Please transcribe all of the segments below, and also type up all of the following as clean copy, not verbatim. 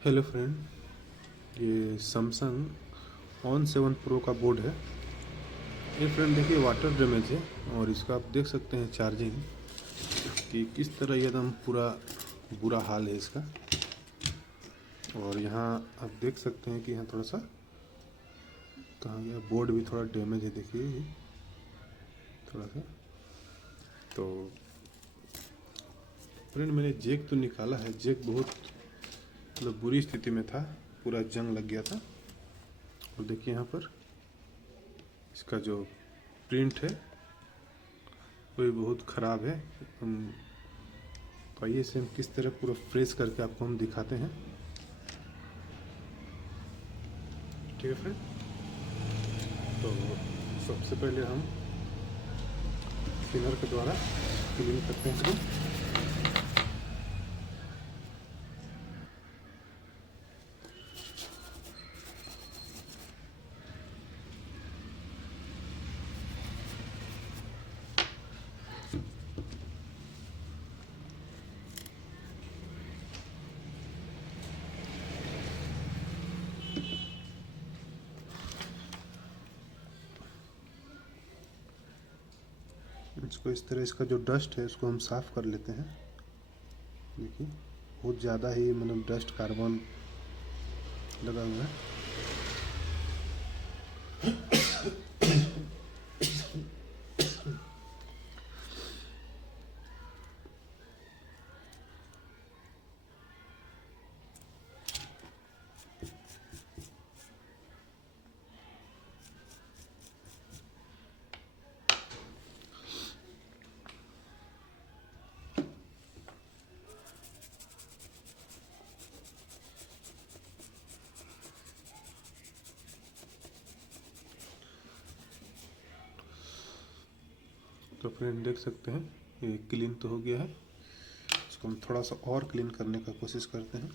Hello friend, ये Samsung on 7 pro का board है। ये फ्रेंड देखिए वाटर डैमेज है और इसका आप देख सकते हैं चार्जिंग कि किस तरह एकदम पूरा बुरा हाल है इसका। और यहाँ आप देख सकते हैं कि यहाँ थोड़ा सा कहाँ गया, बोर्ड भी थोड़ा डैमेज है, देखिए ये थोड़ा सा। तो फ्रेंड मैंने जैक तो निकाला है, जैक बहुत मतलब बुरी स्थिति में था, पूरा जंग लग गया था। और देखिए यहाँ पर इसका जो प्रिंट है वो भी बहुत ख़राब है। तो आइए इसे हम किस तरह पूरा फ्रेश करके आपको हम दिखाते हैं। ठीक है फ्रेंड, तो सबसे पहले हम क्लीनर के द्वारा क्लीन करते हैं। इसको इस तरह, इसका जो डस्ट है उसको हम साफ़ कर लेते हैं। देखिए बहुत ज़्यादा ही मतलब डस्ट कार्बन लगा हुआ है। तो फ्रेंड देख सकते हैं ये क्लीन तो हो गया है। इसको हम थोड़ा सा और क्लीन करने का कोशिश करते हैं।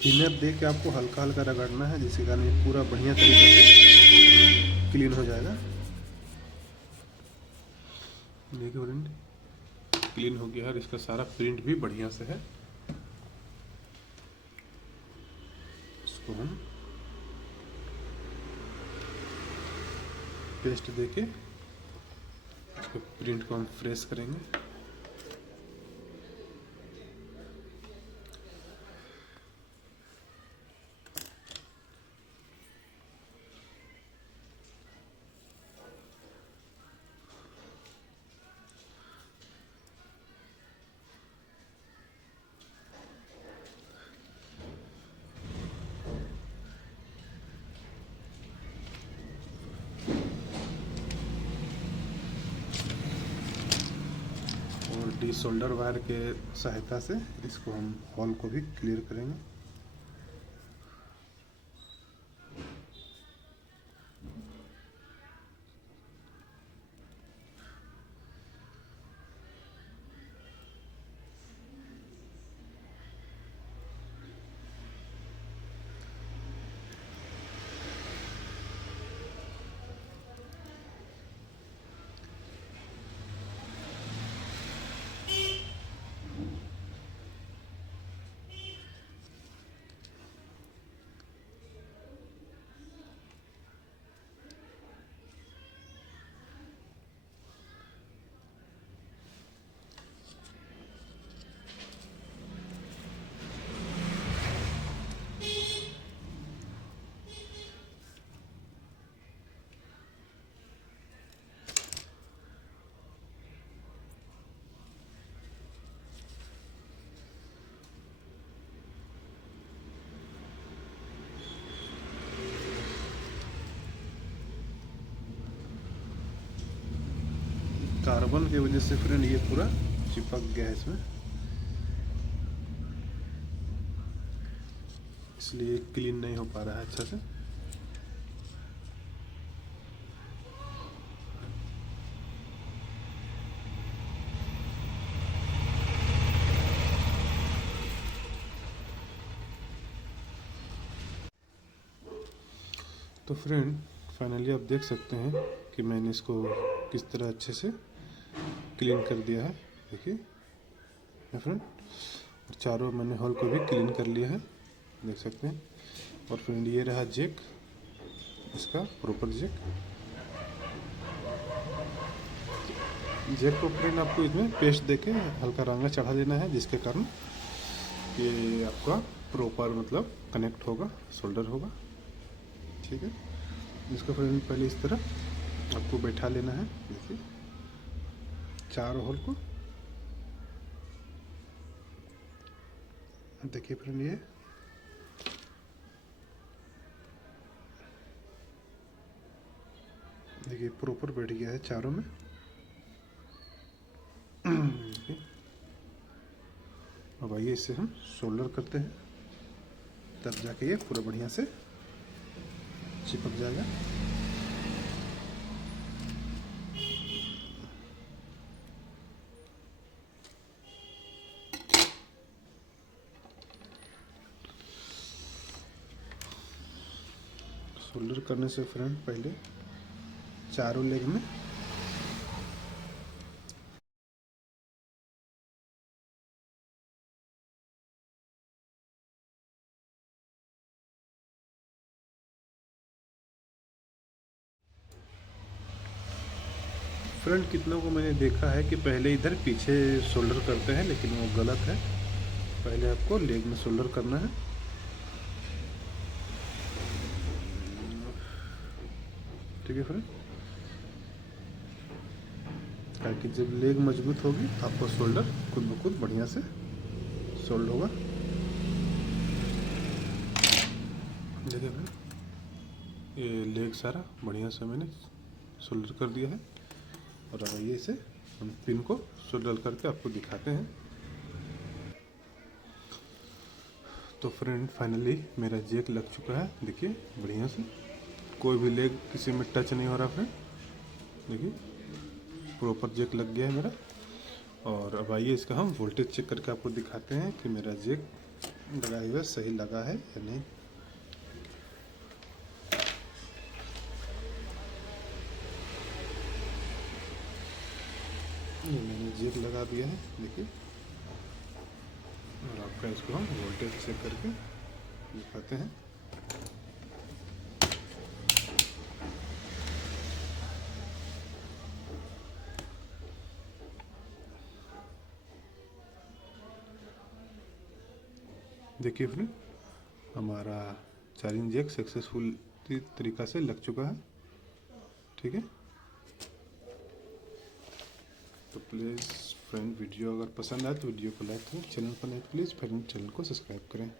क्लीनर दे के आपको हल्का हल्का रगड़ना है, जिसके कारण ये पूरा बढ़िया तरीके से क्लीन हो जाएगा। देखिए फ्रेंड क्लीन हो गया है और इसका सारा प्रिंट भी बढ़िया से है। इसको हम पेस्ट देके इसको प्रिंट को हम फ्रेश करेंगे। और डी सोल्डर वायर के सहायता से इसको हम हॉल को भी क्लियर करेंगे। कार्बन की वजह से फ्रेंड ये पूरा चिपक गया है इसमें, इसलिए क्लीन नहीं हो पा रहा है अच्छा से। तो फ्रेंड फाइनली आप देख सकते हैं कि मैंने इसको किस तरह अच्छे से क्लीन कर दिया है। देखिए फ्रेंड, चारों मैंने होल को भी क्लीन कर लिया है, देख सकते हैं। और फ्रेंड ये रहा जैक, इसका प्रॉपर जैक को फ्रेंड आपको इसमें पेस्ट देके हल्का रंगा चढ़ा देना है, जिसके कारण ये आपका प्रॉपर मतलब कनेक्ट होगा, शोल्डर होगा। ठीक है, इसको फ्रेंड पहले इस तरह आपको बैठा लेना है। देखिए चारों होल को, देखिए फ्रेंड ये देखिए प्रॉपर बैठ गया है चारों में। अब आइए इसे हम सोल्डर करते हैं, तब जाके ये पूरा बढ़िया से चिपक जाएगा। सोल्डर करने से फ्रेंड पहले चारों लेग में फ्रेंड कितनों को मैंने देखा है कि पहले इधर पीछे सोल्डर करते हैं, लेकिन वो गलत है। पहले आपको लेग में सोल्डर करना है। ठीक है फ्रेंड, ताकि जब लेग मजबूत होगी तो आपको शोल्डर खुद ब खुद बढ़िया से सोल्ड होगा। देखिए फ्रेंड, ये लेग सारा बढ़िया से मैंने सोल्डर कर दिया है। और अब ये इसे हम पिन को सोल्डर करके आपको दिखाते हैं। तो फ्रेंड फाइनली मेरा जैक लग चुका है, देखिए बढ़िया से, कोई भी लेग किसी में टच नहीं हो रहा फ्रेंड। देखिए प्रॉपर जैक लग गया है मेरा। और अब आइए इसका हम वोल्टेज चेक करके आपको दिखाते हैं कि मेरा जैक लगा हुआ सही लगा है या नहीं। ये मैंने जैक लगा दिया है, देखिए। और आपका इसको हम वोल्टेज चेक करके दिखाते हैं। देखिए फ्रेंड, हमारा चार्जिंग जैक सक्सेसफुल तरीका से लग चुका है। ठीक है, तो प्लीज़ फ्रेंड वीडियो अगर पसंद आए तो वीडियो को लाइक करें, चैनल पर नए प्लीज़ फ्रेंड चैनल को सब्सक्राइब करें।